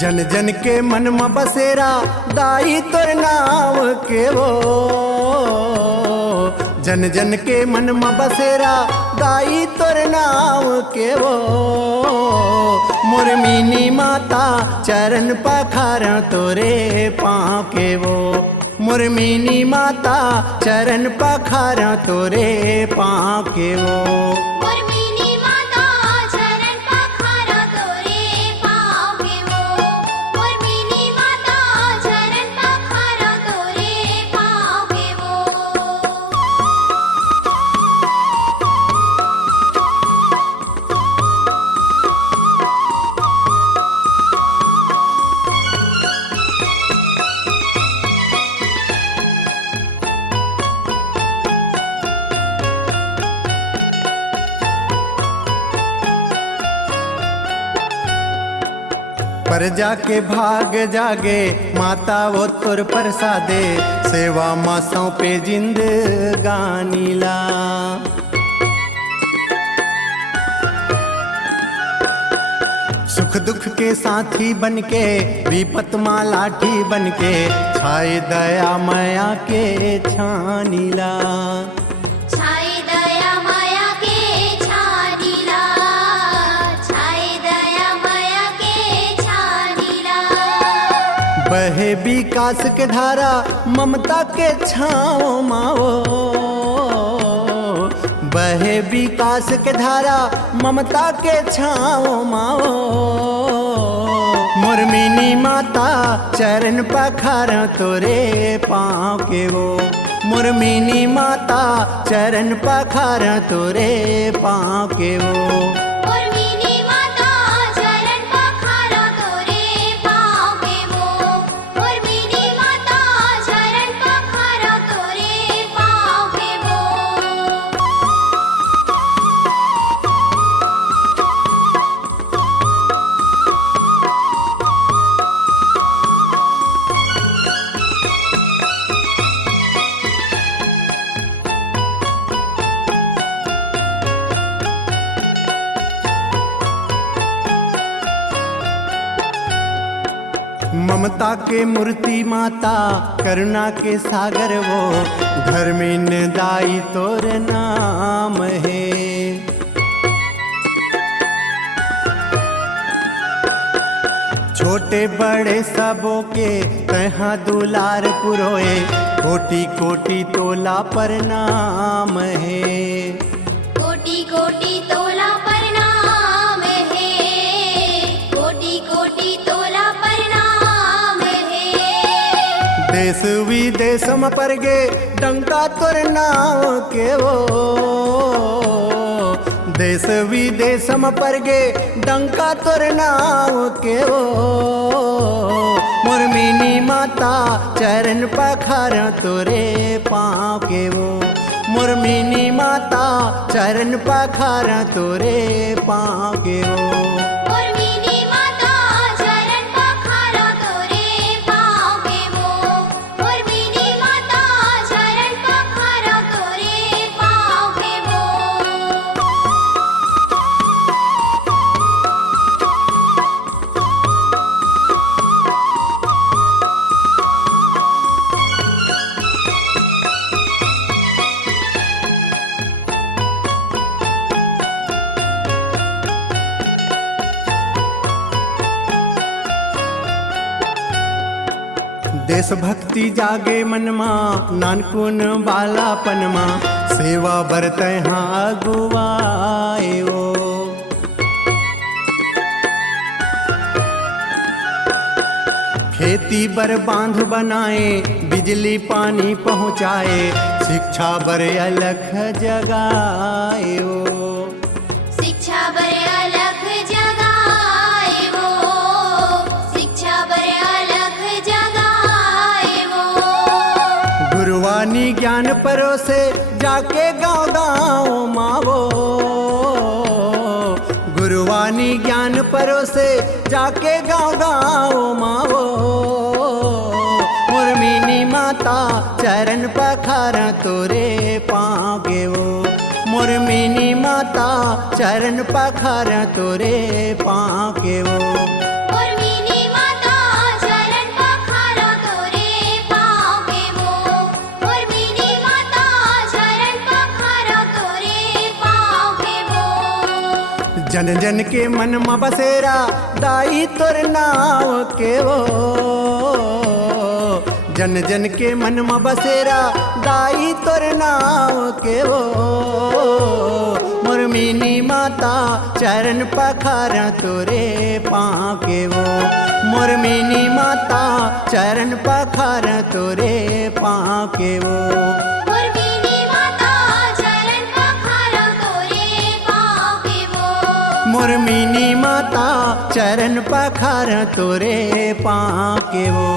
जन जन के मन में बसेरा दाई तोर नाव के वो। जन जन के मन में बसेरा दाई तोर नाव के वो। मुरमीनी माता चरण पखार तोरे पाँव के वो। मुरमीनी माता चरण पखार तोरे पाँव के वो। प्रजा के भाग जागे माता वो तुर प्रसादे। सेवा माँ सौंपे जिंदगानी ला। सुख दुख के साथी बनके विपत माँ लाठी बनके। छाए दया माया के छानीला। बहे विकास के धारा ममता के छाओ माओ। बहे विकास के धारा ममता के छाओ माओ। मुरमीनी माता चरण पखार तोरे पाँव के वो। मुरमीनी माता चरण पखार तोरे पाँव के वो। ममता के मूर्ति माता करुणा के सागर वो। धर्मिन दाई तोर नाम है। छोटे बड़े सबों के तहाँ दुलार पुरोए। कोटि कोटि तोला प्रणाम है। कोटि कोटि तोला प्रणाम है। कोटि कोटि तोला प्रणाम है। देश विदेश में परगे डंका तोर नाव के वो। देश विदेश में परगे डंका तोर नाव के वो। मुरमीनी माता चरण पखार तोरे पाँव के वो। मुरमीनी माता चरण पखार तोरे पाँव के वो। देशभक्ति जागे मनमा नानकुन बालापनमा। सेवा बरत हाँ अगुवाए वो। खेती बर बांध बनाए बिजली पानी पहुँचाए। शिक्षा बर अलख जगाए वो। शिक्षा बर अलख जगाए वो। शिक्षा बर अलख जगाए वो। गुरुवानी ज्ञान परोसे जाके गाँव गाँव मावो। गुरुवानी ज्ञान परोसे जाके गाँव गाँव मावो। मुरमीनी माता चरण पखार तोरे पाँव के वो। मुरमीनी माता चरण पखार तोरे पाँव के वो। मुरमीनी माता जन जन के मन में बसेरा दाई तोर नाव के वो जन जन के मन में बसेरा दाई तोर नाव के वो मुरमीनी माता चरण पखारा तोरे पाँव के वो मुरमीनी माता चरण पखारा तोरे पाँव के वो मुरमीनी माता चरण पखारा तोरे पाँव के वो मुरमीनी माता चरण पखारा तोरे पाँव के वो